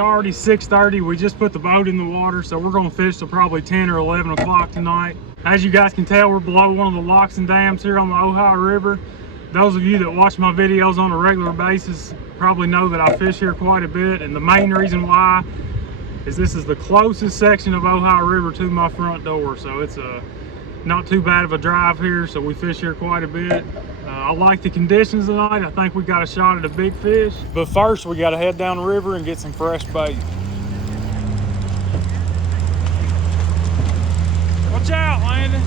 already 6:30. We just put the boat in the water, so we're gonna fish till probably 10 or 11 o'clock tonight. As you guys can tell, we're below one of the locks and dams here on the Ohio River. Those of you that watch my videos on a regular basis probably know that I fish here quite a bit, and the main reason why is this is the closest section of Ohio River to my front door, so it's not too bad of a drive here, so we fish here quite a bit. I like the conditions tonight. I think we got a shot at a big fish, but first we got to head down the river and get some fresh bait. Watch out, Landon.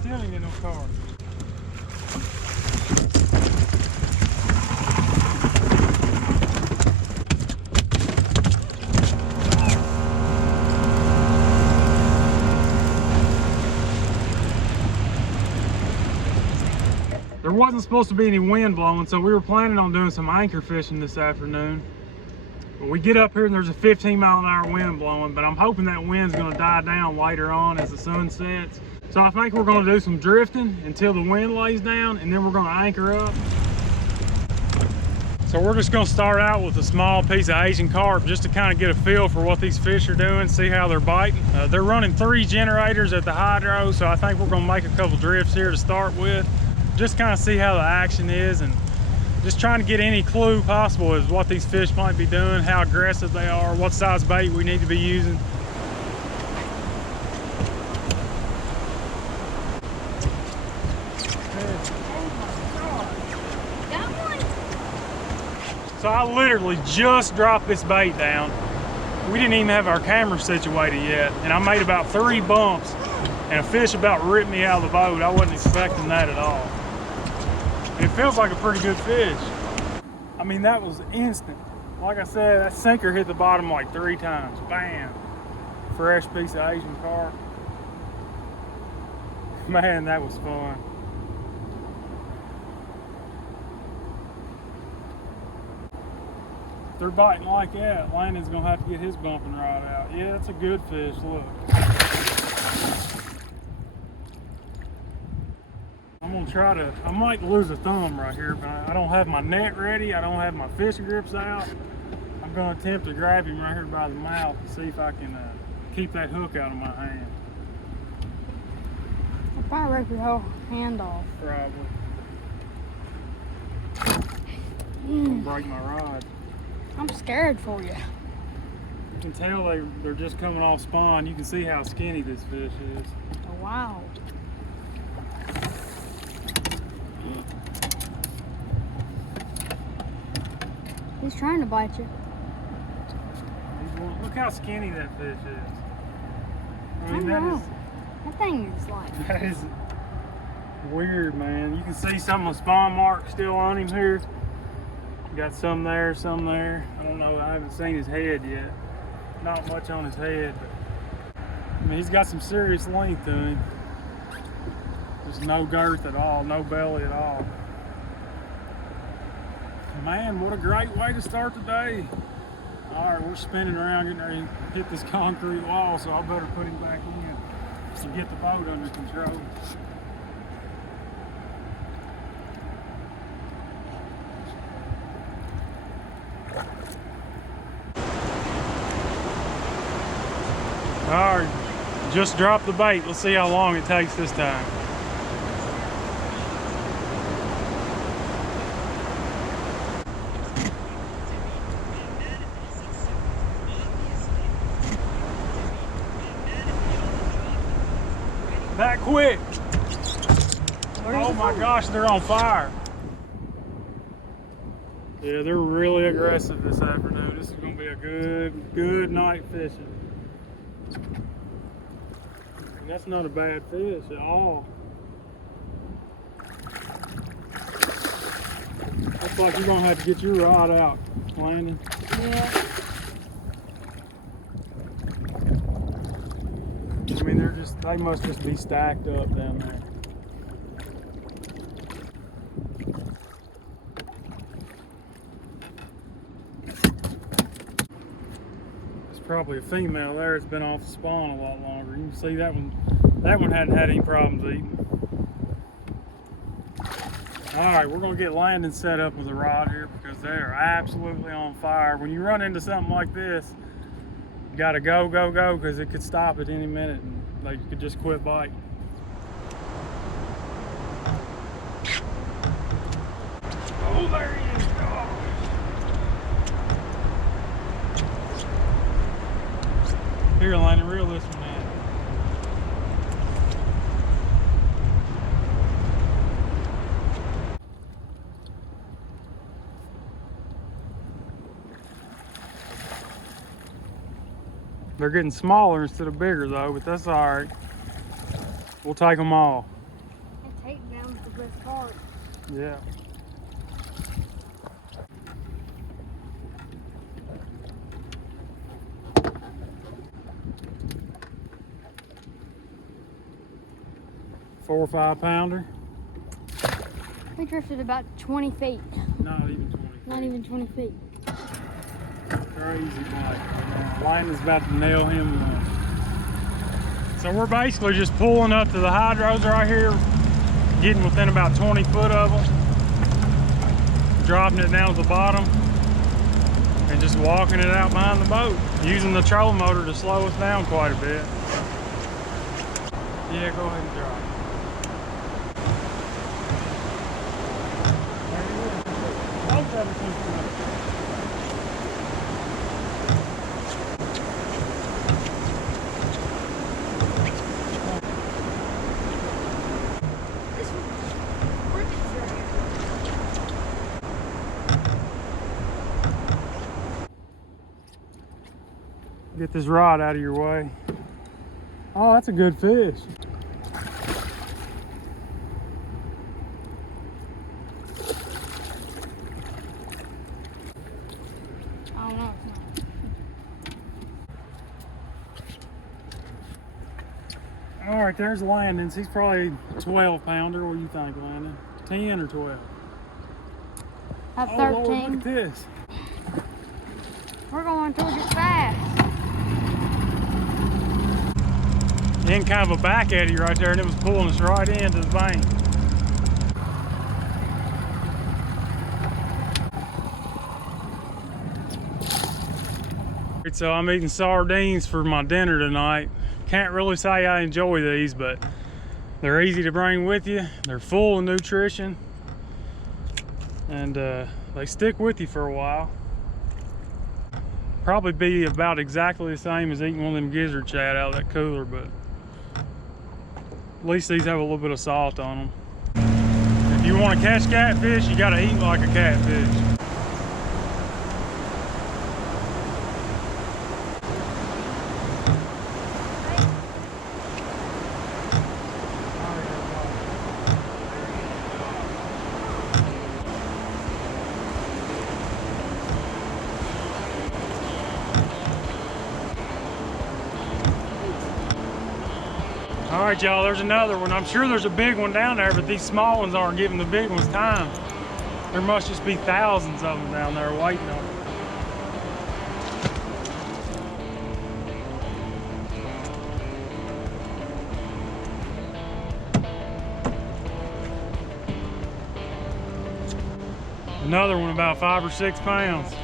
Still ain't get no car. There wasn't supposed to be any wind blowing, so we were planning on doing some anchor fishing this afternoon. But we get up here and there's a 15-mile-an-hour wind blowing, but I'm hoping that wind's gonna die down later on as the sun sets. So I think we're gonna do some drifting until the wind lays down, and then we're gonna anchor up. So we're just gonna start out with a small piece of Asian carp just to kind of get a feel for what these fish are doing, see how they're biting. They're running 3 generators at the hydro, so I think we're gonna make a couple drifts here to start with. Just kind of see how the action is, and just trying to get any clue possible as what these fish might be doing, how aggressive they are, what size bait we need to be using. So I literally just dropped this bait down. We didn't even have our camera situated yet, and I made about 3 bumps, and a fish about ripped me out of the boat. I wasn't expecting that at all. It feels like a pretty good fish. I mean, that was instant. Like I said, that sinker hit the bottom like 3 times. Bam! Fresh piece of Asian carp. Man, that was fun. If they're biting like that, Landon's gonna have to get his bumping rod out. Yeah, that's a good fish, look. I might lose a thumb right here, but I don't have my net ready. I don't have my fishing grips out. I'm gonna attempt to grab him right here by the mouth and see if I can keep that hook out of my hand. I'll probably rip your whole hand off. Probably. Gonna break my rod. I'm scared for you. You can tell they're just coming off spawn. You can see how skinny this fish is. Oh, wow. He's trying to bite you. Look how skinny that fish is. I mean, that thing is like... That is weird, man. You can see some of the spawn marks still on him here. Got some there, some there. I don't know, I haven't seen his head yet. Not much on his head, but I mean, he's got some serious length to him. Just no girth at all, no belly at all. Man, what a great way to start the day. All right, we're spinning around, getting ready to hit this concrete wall, so I better put him back in and get the boat under control. All right, just dropped the bait. Let's see how long it takes this time. That quick. Oh my gosh, they're on fire. Yeah, they're really aggressive this afternoon. This is gonna be a good night fishing. And that's not a bad fish at all. Looks like you're gonna have to get your rod out, Landon. Yeah. I mean, they must just be stacked up down there. probably a female there. It's been off the spawn a lot longer. You can see that one hadn't had any problems eating. All right, we're gonna get Landon set up with a rod here because they are absolutely on fire. When you run into something like this, you gotta go, because it could stop at any minute and they could just quit biting. Oh, there he is. Oh. Here, Landon, reel this one in. They're getting smaller instead of bigger though, but that's all right. We'll take them all. And takedown's the best part. Yeah. Four or 5 pounder. We drifted about 20 feet. Not even 20 feet. Not even 20 feet. Crazy bite. Landon's about to nail him one. So we're basically just pulling up to the hydros right here, getting within about 20 foot of them, dropping it down to the bottom, and just walking it out behind the boat, using the trolling motor to slow us down quite a bit. Yeah, go ahead and drop it. There he is. Both of them come through. Get this rod out of your way. Oh, that's a good fish. I don't know. All right, there's Landon's. He's probably a 12 pounder. What do you think, Landon? 10 or 12? Have Oh, 13. Lord, look at this. We're going towards it fast. In kind of a back eddy right there, and it was pulling us right into the bank. So I'm eating sardines for my dinner tonight. Can't really say I enjoy these, but they're easy to bring with you. They're full of nutrition, and they stick with you for a while. Probably be about exactly the same as eating one of them gizzard shad out of that cooler, but at least these have a little bit of salt on them. If you want to catch catfish, you got to eat like a catfish. All right, y'all, there's another one. I'm sure there's a big one down there, but these small ones aren't giving the big ones time. There must just be thousands of them down there waiting on them. Another one about 5 or 6 pounds.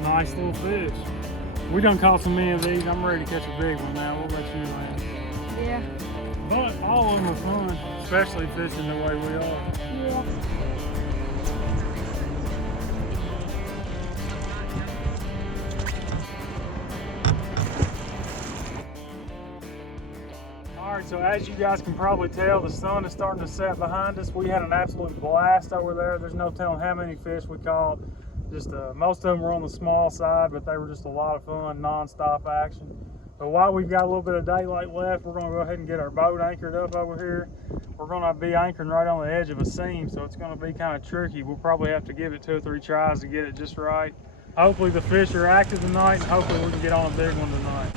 Nice little fish. We done caught so many of these. I'm ready to catch a big one now. We'll let you land. Yeah. But all of them are fun, especially fishing the way we are. Yeah. All right, so as you guys can probably tell, the sun is starting to set behind us. We had an absolute blast over there. There's no telling how many fish we caught. Just most of them were on the small side, but they were just a lot of fun, non-stop action. But while we've got a little bit of daylight left, we're gonna go ahead and get our boat anchored up over here. We're gonna be anchoring right on the edge of a seam, so it's gonna be kind of tricky. We'll probably have to give it 2 or 3 tries to get it just right. Hopefully the fish are active tonight, and hopefully we can get on a big one tonight.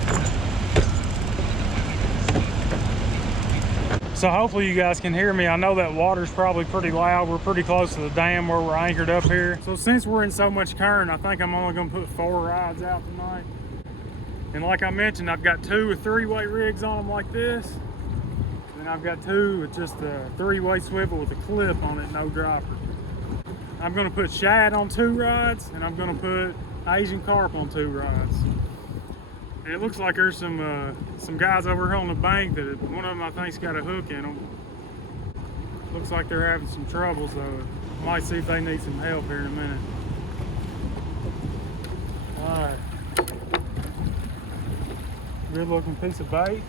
So hopefully you guys can hear me. I know that water's probably pretty loud. We're pretty close to the dam where we're anchored up here. So since we're in so much current, I think I'm only gonna put 4 rods out tonight. And like I mentioned, I've got 2 with 3-weight rigs on them like this. And I've got 2 with just a 3-way swivel with a clip on it, no dropper. I'm gonna put shad on 2 rods, and I'm gonna put Asian carp on 2 rods. And it looks like there's some guys over here on the bank that one of them I think's got a hook in them. Looks like they're having some trouble, so might see if they need some help here in a minute. All right, good looking piece of bait.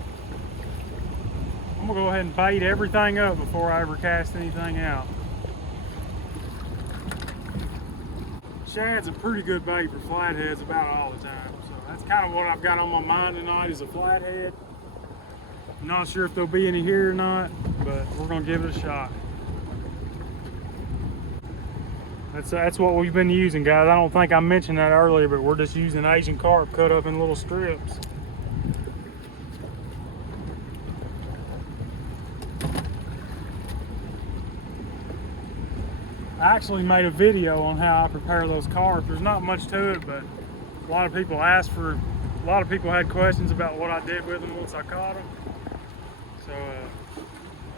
I'm gonna go ahead and bait everything up before I ever cast anything out. Shad's a pretty good bait for flatheads about all the time. So that's kind of what I've got on my mind tonight is a flathead. I'm not sure if there'll be any here or not, but we're gonna give it a shot. That's what we've been using, guys. I don't think I mentioned that earlier, but we're just using Asian carp cut up in little strips. I actually made a video on how I prepare those carp. There's not much to it, but a lot of people had questions about what I did with them once I caught them. So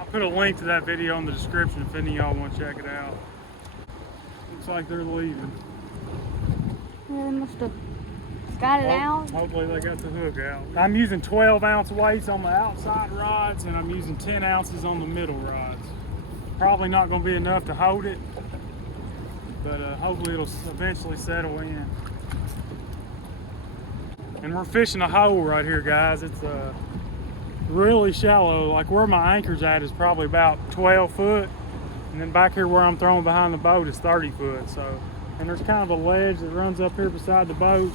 I'll put a link to that video in the description if any of y'all want to check it out. Looks like they're leaving. Yeah, they must have got it out. Hopefully they got the hook out. I'm using 12-ounce weights on the outside rods, and I'm using 10 ounces on the middle rods. Probably not going to be enough to hold it, but hopefully it'll eventually settle in. And we're fishing a hole right here, guys. It's really shallow. Like where my anchor's at is probably about 12 foot. And then back here where I'm throwing behind the boat is 30 foot. So, and there's kind of a ledge that runs up here beside the boat.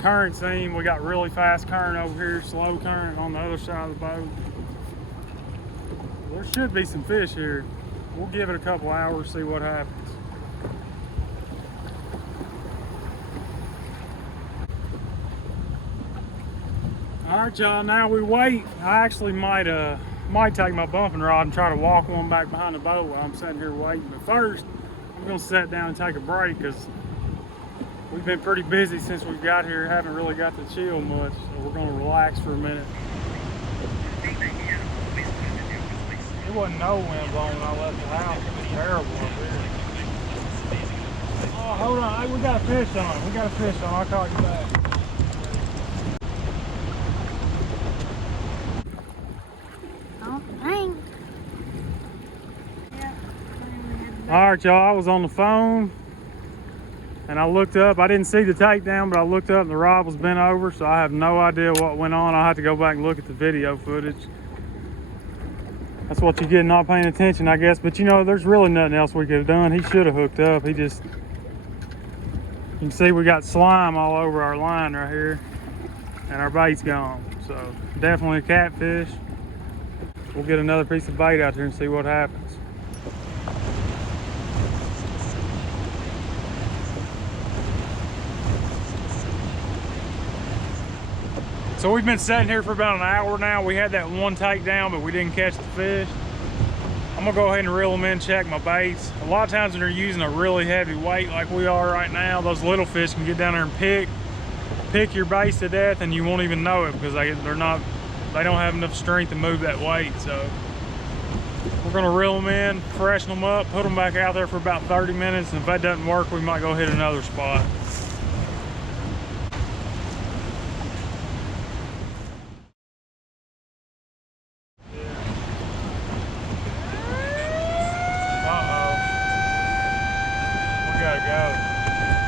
Current seam, we got really fast current over here, slow current on the other side of the boat. There should be some fish here. We'll give it a couple hours, see what happens. All right, y'all, now we wait. I actually might take my bumping rod and try to walk one back behind the boat while I'm sitting here waiting. But first, I'm gonna sit down and take a break because we've been pretty busy since we got here. Haven't really got to chill much, so we're gonna relax for a minute. There wasn't no wind blowing when I left the house. It was terrible up here. Oh, hold on. Hey, we got a fish on. We got a fish on. I'll call you back. Oh, dang. Yeah. All right, y'all. I was on the phone and I looked up. I didn't see the takedown, but I looked up and the rod was bent over, so I have no idea what went on. I'll have to go back and look at the video footage. That's what you get not paying attention, I guess. But you know, there's really nothing else we could have done. He should have hooked up. He just, you can see we got slime all over our line right here, and our bait's gone. So definitely a catfish. We'll get another piece of bait out there and see what happens. So we've been sitting here for about an hour now. We had that one takedown, but we didn't catch the fish. I'm gonna go ahead and reel them in, check my baits. A lot of times when you're using a really heavy weight like we are right now, those little fish can get down there and pick your baits to death, and you won't even know it because they don't have enough strength to move that weight. So we're gonna reel them in, freshen them up, put them back out there for about 30 minutes, and if that doesn't work, we might go hit another spot.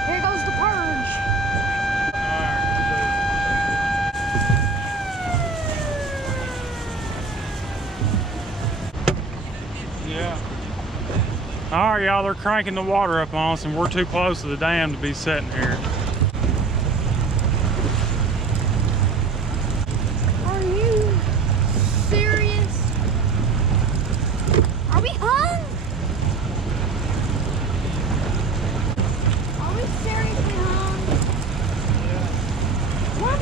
Here goes the purge. Yeah. All right, y'all, they're cranking the water up on us, and we're too close to the dam to be sitting here. Are you serious? Are we hung? Are we serious?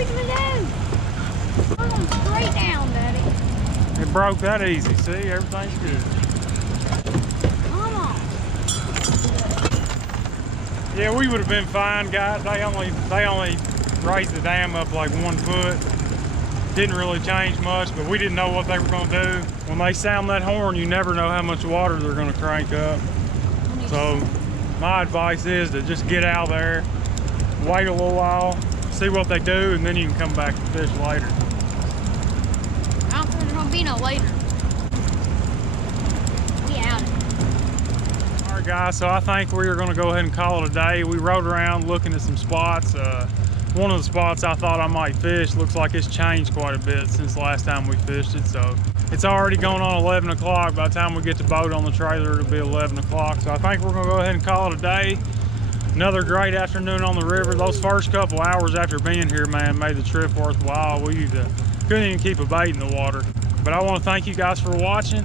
fixing to do? We're going straight down, Daddy. It broke that easy. See, everything's good. Come on. Yeah, we would have been fine, guys. They only raised the dam up like 1 foot. Didn't really change much, but we didn't know what they were going to do. When they sound that horn, you never know how much water they're going to crank up. So my advice is to just get out there, wait a little while, see what they do, and then you can come back and fish later. I don't think there's going to be no later. We out it. All right, guys, so I think we are going to go ahead and call it a day. We rode around looking at some spots. One of the spots I thought I might fish looks like it's changed quite a bit since the last time we fished it. So it's already going on 11 o'clock. By the time we get the boat on the trailer, it'll be 11 o'clock. So I think we're gonna go ahead and call it a day. Another great afternoon on the river. Those first couple hours after being here, man, made the trip worthwhile. We couldn't even keep a bait in the water. But I want to thank you guys for watching.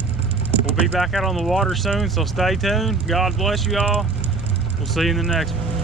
We'll be back out on the water soon, so stay tuned. God bless you all. We'll see you in the next one.